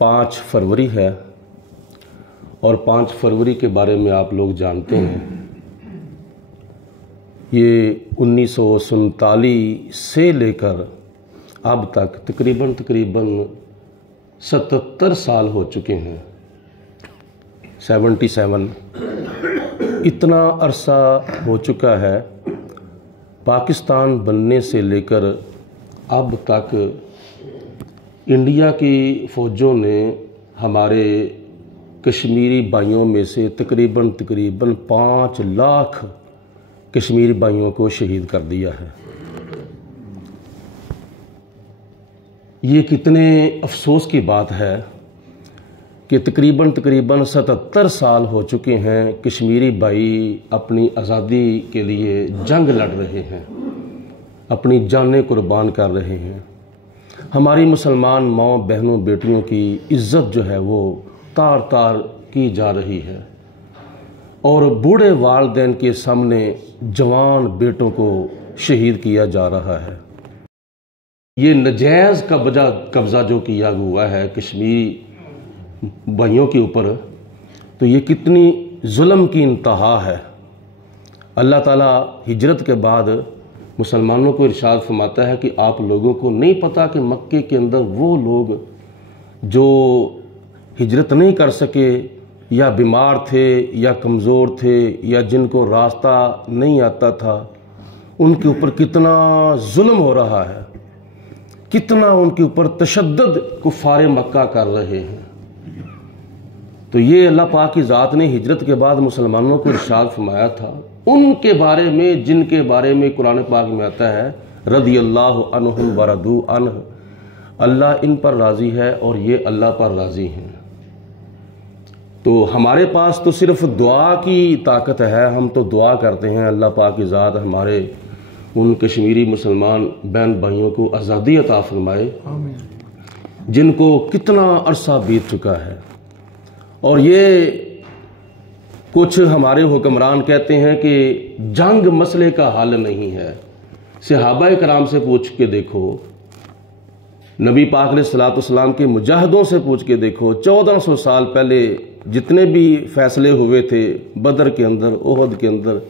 5 फरवरी है और 5 फरवरी के बारे में आप लोग जानते हैं। ये 1947 से लेकर अब तक तकरीबन 77 साल हो चुके हैं। 77 इतना अरसा हो चुका है। पाकिस्तान बनने से लेकर अब तक इंडिया की फ़ौजों ने हमारे कश्मीरी भाइयों में से तकरीबन 5 लाख कश्मीरी भाइयों को शहीद कर दिया है। ये कितने अफसोस की बात है कि तकरीबन 77 साल हो चुके हैं कश्मीरी भाई अपनी आज़ादी के लिए जंग लड़ रहे हैं, अपनी जानें कुर्बान कर रहे हैं। हमारी मुसलमान माँओं बहनों बेटियों की इज़्ज़त जो है वो तार तार की जा रही है और बूढ़े वालिदैन के सामने जवान बेटों को शहीद किया जा रहा है। ये नजायज़ कब्ज़ा जो किया हुआ है कश्मीरी भाइयों के ऊपर, तो ये कितनी जुल्म की इंतहा है। अल्लाह ताला हिजरत के बाद मुसलमानों को इरशाद फरमाता है कि आप लोगों को नहीं पता कि मक्के के अंदर वो लोग जो हिजरत नहीं कर सके या बीमार थे या कमज़ोर थे या जिनको रास्ता नहीं आता था, उनके ऊपर कितना जुल्म हो रहा है, कितना उनके ऊपर तशद्दुद कुफ़ार मक्का कर रहे हैं। तो ये अल्लाह पाक की ज़ात ने हिजरत के बाद मुसलमानों को इरशाद फरमाया था उनके बारे में जिनके बारे में कुरान पाक में आता है रज़ियल्लाहु अन्हुम व रदू अन्हु, अल्लाह इन पर राज़ी है और ये अल्लाह पर राज़ी हैं। तो हमारे पास तो सिर्फ दुआ की ताकत है। हम तो दुआ करते हैं अल्लाह पाक की ज़ात हमारे उन कश्मीरी मुसलमान बहन भाइयों को आज़ादी अता फरमाए जिनको कितना अरसा बीत चुका है। और ये कुछ हमारे हुक्मरान कहते हैं कि जंग मसले का हल नहीं है। सहाबा कराम से पूछ के देखो, नबी पाक अलैहिस्सलातु वस्सलाम के मुजाहिदों से पूछ के देखो, 1400 साल पहले जितने भी फैसले हुए थे, बदर के अंदर, ओहद के अंदर,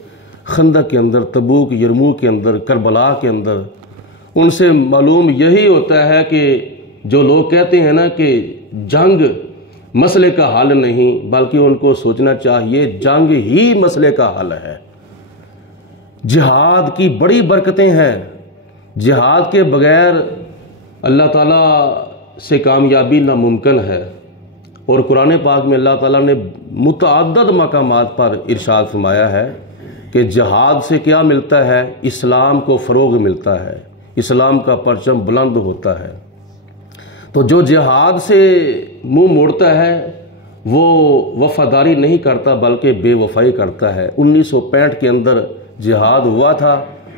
खंदक के अंदर, तबूक यरमूक के अंदर, करबला के अंदर, उनसे मालूम यही होता है कि जो लोग कहते हैं ना कि जंग मसले का हल नहीं, बल्कि उनको सोचना चाहिए जंग ही मसले का हल है। जिहाद की बड़ी बरकतें हैं। जिहाद के बगैर अल्लाह ताला से कामयाबी नामुमकिन है। और कुरान पाक में अल्लाह ताला ने मुतअद्दिद मकामात पर इरशाद फरमाया है कि जिहाद से क्या मिलता है, इस्लाम को फ़रोग़ मिलता है, इस्लाम का परचम बुलंद होता है। तो जो जिहाद से मुंह मोड़ता है वो वफादारी नहीं करता बल्कि बेवफाई करता है। 1965 के अंदर जिहाद हुआ था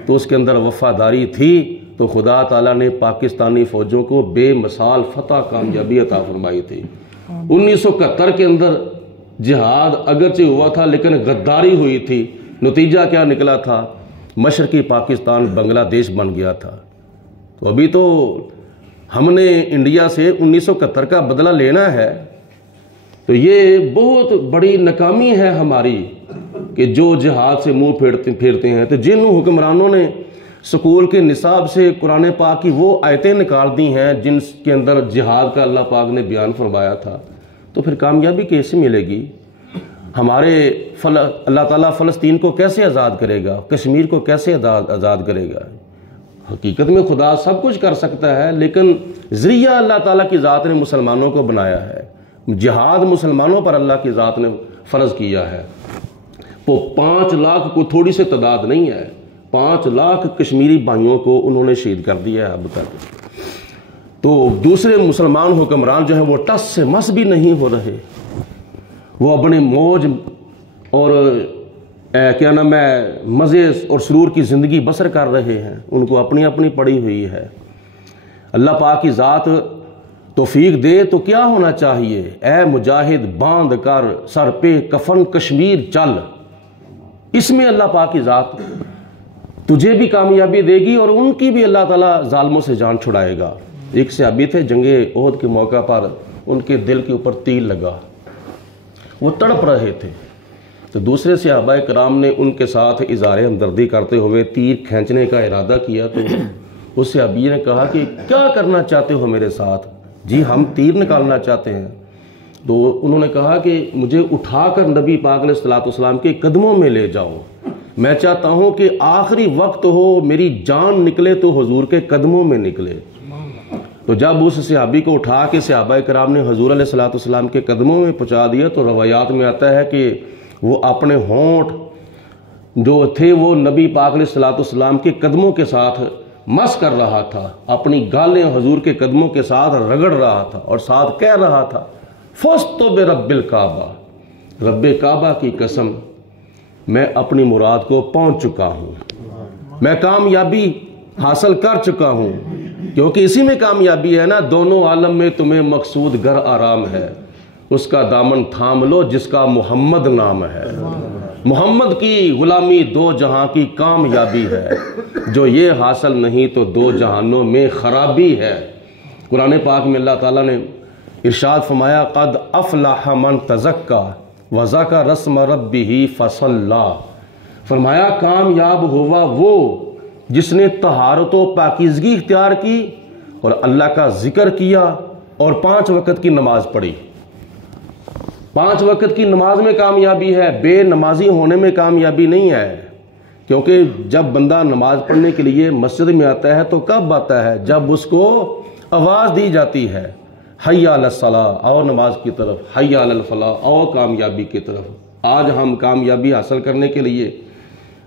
तो उसके अंदर वफादारी थी, तो खुदा ताला ने पाकिस्तानी फ़ौजों को बेमिसाल फतह कामयाबी अता फरमाई थी। 1971 के अंदर जिहाद अगरचे हुआ था लेकिन गद्दारी हुई थी। नतीजा क्या निकला था, मशरकी पाकिस्तान बांग्लादेश बन गया था। तो अभी तो हमने इंडिया से 1971 का बदला लेना है। तो ये बहुत बड़ी नाकामी है हमारी कि जो जिहाद से मुंह फेरते हैं। तो जिन हुक्मरानों ने स्कूल के निसाब से कुरान पाक की वो आयतें निकाल दी हैं जिनके अंदर जिहाद का अल्लाह पाक ने बयान फरमाया था, तो फिर कामयाबी कैसे मिलेगी? हमारे अल्लाह ताला फ़लस्तीन को कैसे आज़ाद करेगा, कश्मीर को कैसे आज़ाद करेगा? हकीकत में खुदा सब कुछ कर सकता है, लेकिन ज़रिया अल्लाह ताला की ज़ात ने मुसलमानों को बनाया है। जिहाद मुसलमानों पर अल्लाह की ज़ात ने फ़र्ज़ किया है। तो 5 लाख को थोड़ी सी तादाद नहीं है, 5 लाख कश्मीरी भाइयों को उन्होंने शहीद कर दिया है अब तक। तो दूसरे मुसलमान हुक्मरान जो हैं वो टस से मस भी नहीं हो रहे। वो अपने मौज और क्या नाम है मज़े और सुरूर की ज़िंदगी बसर कर रहे हैं। उनको अपनी अपनी पड़ी हुई है। अल्लाह पाक की ज़ात तौफीक दे तो क्या होना चाहिए, ऐ मुजाहिद बांध कर सर पे कफन कश्मीर चल। इसमें अल्लाह पाक की ज़ात तुझे भी कामयाबी देगी और उनकी भी अल्लाह ताला जालिमों से जान छुड़ाएगा। एक सहाबी थे जंगे ओहद के मौका पर उनके दिल के ऊपर तीर लगा, वो तड़प रहे थे। तो दूसरे सहाबा कराम ने उनके साथ इज़हार हमदर्दी करते हुए तीर खींचने का इरादा किया। तो उस सहाबी ने कहा कि क्या करना चाहते हो मेरे साथ? जी हम तीर निकालना चाहते हैं। तो उन्होंने कहा कि मुझे उठाकर नबी पाक अलैहिस्सलाम के कदमों में ले जाओ, मैं चाहता हूँ कि आखिरी वक्त हो, मेरी जान निकले तो हुजूर के कदमों में निकले। तो जब उस सहाबी को उठा के सहाबा कराम ने हुजूर अलैहिस्सलाम के कदमों में पहुँचा दिया, तो रवायात में आता है कि वो अपने होंठ जो थे वो नबी पाक अलैहिस्सलाम के कदमों के साथ मस कर रहा था, अपनी गालें हुजूर के कदमों के साथ रगड़ रहा था और साथ कह रहा था, फस्तो बे रब्बिल काबा, रब्बे काबा की कसम, मैं अपनी मुराद को पहुंच चुका हूं, मैं कामयाबी हासिल कर चुका हूं, क्योंकि इसी में कामयाबी है ना। दोनों आलम में तुम्हें मकसूद घर आराम है, उसका दामन थाम लो जिसका मोहम्मद नाम है। मोहम्मद की गुलामी दो जहां की कामयाबी है, जो ये हासिल नहीं तो दो जहानों में खराबी है। कुरान पाक में अल्लाह ताला ने इरशाद फरमाया, कद अफलाह मन तज़क्का व ज़करा रस्म रब्बिही फसल्ला। फरमाया कामयाब हुआ वो जिसने तहारत व पाकीज़गी इख्तियार की और अल्लाह का जिक्र किया और 5 वक़्त की नमाज पढ़ी। 5 वक़्त की नमाज में कामयाबी है, बेनमाजी होने में कामयाबी नहीं है। क्योंकि जब बंदा नमाज पढ़ने के लिए मस्जिद में आता है तो कब आता है? जब उसको आवाज़ दी जाती है, हय्या अलस सलाह, आओ नमाज की तरफ, हय्या अलल फलाह, आओ कामयाबी की तरफ। आज हम कामयाबी हासिल करने के लिए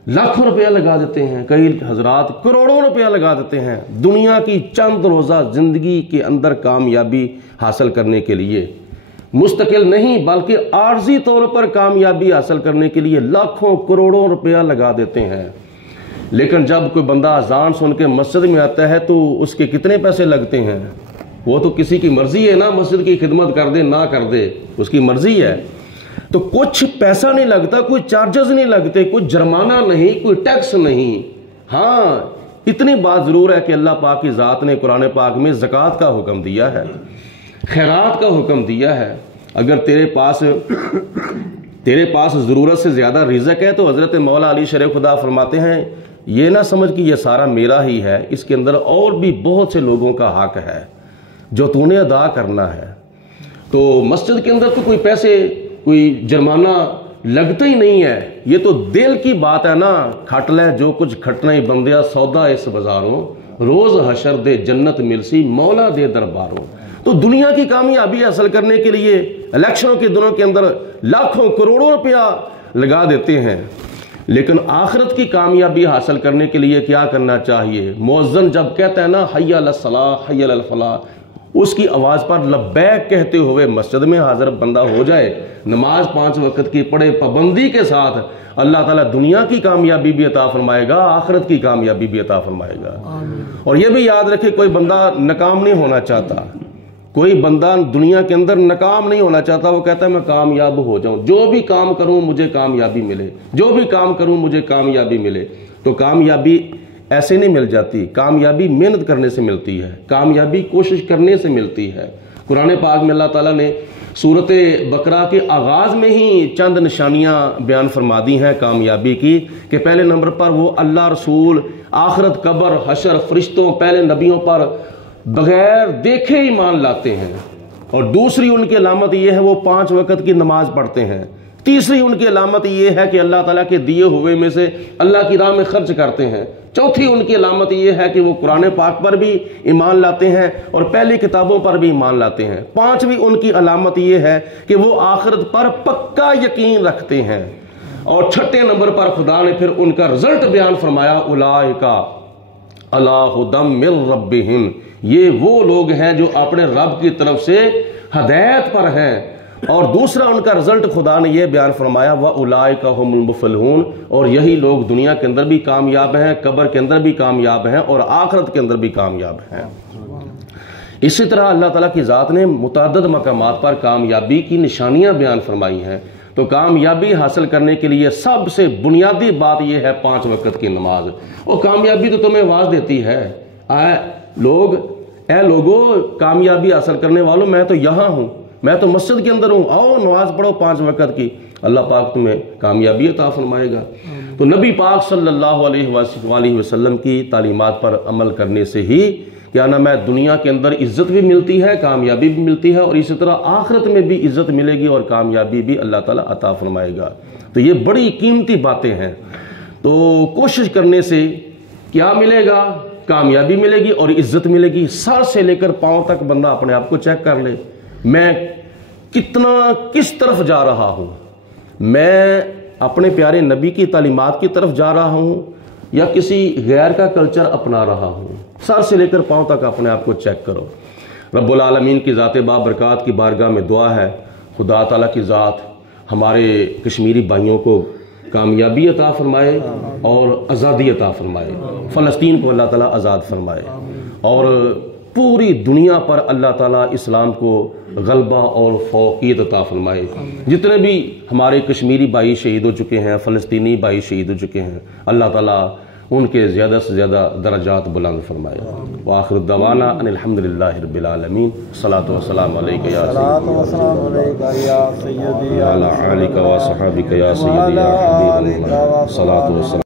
लाखों रुपया लगा देते हैं, कई हजरात करोड़ों रुपया लगा देते हैं दुनिया की चंद रोज़ा ज़िंदगी के अंदर कामयाबी हासिल करने के लिए। मुस्तकिल नहीं बल्कि आर्जी तौर पर कामयाबी हासिल करने के लिए लाखों करोड़ों रुपया लगा देते हैं। लेकिन जब कोई बंदा अजान सुन के मस्जिद में आता है तो उसके कितने पैसे लगते हैं? वो तो किसी की मर्जी है ना, मस्जिद की खिदमत कर दे ना कर दे, उसकी मर्जी है। तो कुछ पैसा नहीं लगता, कोई चार्जेस नहीं लगते, कोई जुर्माना नहीं, कोई टैक्स नहीं। हाँ, इतनी बात जरूर है कि अल्लाह पाक की ज़ात ने कुरान पाक में ज़कात का हुक्म दिया है, खैरात का हुक्म दिया है। अगर तेरे पास ज़रूरत से ज़्यादा रिज़्क है तो हज़रत मौला अली शरीफ खुदा फरमाते हैं, ये ना समझ कि ये सारा मेरा ही है, इसके अंदर और भी बहुत से लोगों का हक है जो तूने अदा करना है। तो मस्जिद के अंदर तो कोई पैसे, कोई जुर्माना लगता ही नहीं है। ये तो दिल की बात है ना, खट ले जो कुछ खटना ही बंदिया, सौदा इस बाजारों, रोज़ हशर दे जन्नत मिलसी, मौला दे दरबारों। तो दुनिया की कामयाबी हासिल करने के लिए इलेक्शनों के दिनों के अंदर लाखों करोड़ों रुपया लगा देते हैं, लेकिन आखिरत की कामयाबी हासिल करने के लिए क्या करना चाहिए? मुअज्जिन जब कहता है ना हय्या अलस सलाह हय्या अलल फलाह, उसकी आवाज़ पर लब्बैक कहते हुए मस्जिद में हाजिर बंदा हो जाए, नमाज 5 वक़्त की पढ़े पाबंदी के साथ, अल्लाह ताला दुनिया की कामयाबी भी अता फरमाएगा, आखिरत की कामयाबी भी अता फरमाएगा। और यह भी याद रखे, कोई बंदा नाकाम नहीं होना चाहता, कोई बंदा दुनिया के अंदर नाकाम नहीं होना चाहता। वो कहता है मैं कामयाब हो जाऊं, जो भी काम करूं मुझे कामयाबी मिले, जो भी काम करूं मुझे कामयाबी मिले। तो कामयाबी ऐसे नहीं मिल जाती, कामयाबी मेहनत करने से मिलती है, कामयाबी कोशिश करने से मिलती है। कुरान पाक में अल्लाह ताला ने सूरत बकरा के आगाज़ में ही चंद निशानियां बयान फरमा दी हैं कामयाबी की, कि पहले नंबर पर वो अल्लाह, रसूल, आखिरत, कब्र, हशर, फरिश्तों, पहले नबियों पर बगैर देखे ईमान लाते हैं। और दूसरी उनकी अलामत यह है वो 5 वक़्त की नमाज पढ़ते हैं। तीसरी उनकी अलामत यह है कि अल्लाह ताला के दिए हुए में से अल्लाह की राह में खर्च करते हैं। चौथी उनकी अलामत यह है कि वो कुरान पाक पर भी ईमान लाते हैं और पहली किताबों पर भी ईमान लाते हैं। 5वीं उनकी अलामत यह है कि वो आखिरत पर पक्का यकीन रखते हैं। और 6ठे नंबर पर खुदा ने फिर उनका रिजल्ट बयान फरमाया, उलाइका अला हुदम मिन रब्बिहिम, ये वो लोग हैं जो अपने रब की तरफ से हदायत पर हैं। और दूसरा उनका रिजल्ट खुदा ने यह बयान फरमाया, व उलाइका हुमुल मुफलिहून, और यही लोग दुनिया के अंदर भी कामयाब हैं, कब्र के अंदर भी कामयाब हैं और आखिरत के अंदर भी कामयाब हैं। इसी तरह अल्लाह ताला की ज़ात ने मुतअद्दिद मकामात पर कामयाबी की निशानियां बयान फरमाई हैं। तो कामयाबी हासिल करने के लिए सबसे बुनियादी बात यह है 5 वक़्त की नमाज। और कामयाबी तो तुम्हें आवाज़ देती है, लोग اے لوگو کامیابی حاصل کرنے والوں، میں تو یہاں ہوں، میں تو مسجد کے اندر ہوں، آؤ نماز پڑھو 5 وقت کی، اللہ پاک تمہیں کامیابی عطا فرمائے گا۔ تو نبی پاک صلی اللہ علیہ وسلم کی تعلیمات پر عمل کرنے سے ہی کیا نام ہے دنیا کے اندر عزت بھی ملتی ہے، کامیابی بھی ملتی ہے، اور اسی طرح آخرت میں بھی عزت ملے گی اور کامیابی بھی اللہ تعالیٰ عطا فرمائے گا۔ تو یہ بڑی قیمتی باتیں ہیں۔ تو کوشش کرنے سے کیا ملے گا؟ کامیابی ملے گی اور عزت ملے گی۔ سر سے لے کر پاؤں تک بندہ اپنے آپ کو چیک کر لے، میں کس طرف جا رہا ہوں؟ میں اپنے پیارے نبی کی تعلیمات کی طرف جا رہا ہوں یا کسی غیر کا کلچر اپنا رہا ہوں؟ سر سے لے کر پاؤں تک اپنے آپ کو چیک کرو۔ رب العالمین کی ذات بابرکات کی بارگاہ میں دعا ہے، خدا تعالیٰ کی ذات ہمارے کشمیری بھائیوں کو کامیابی عطا فرمائے اور آزادی عطا فرمائے، فلسطین کو اللہ تعالیٰ آزاد فرمائے، اور پوری دنیا پر اللہ تعالیٰ اسلام کو غلبہ اور فوقیت عطا فرمائے۔ جتنے بھی ہمارے کشمیری بھائی شہید ہو چکے ہیں، فلسطینی بھائی شہید ہو چکے ہیں، اللہ تعالیٰ ان کے زیادہ سے زیادہ درجات بلند فرمائے۔ وآخر الدعوانا ان الحمدللہ رب العالمین، صلاۃ و سلام علیک یا سیدی وعلی آلک و صحابک یا سیدی یا حبیب اللہ، صلاۃ و سلام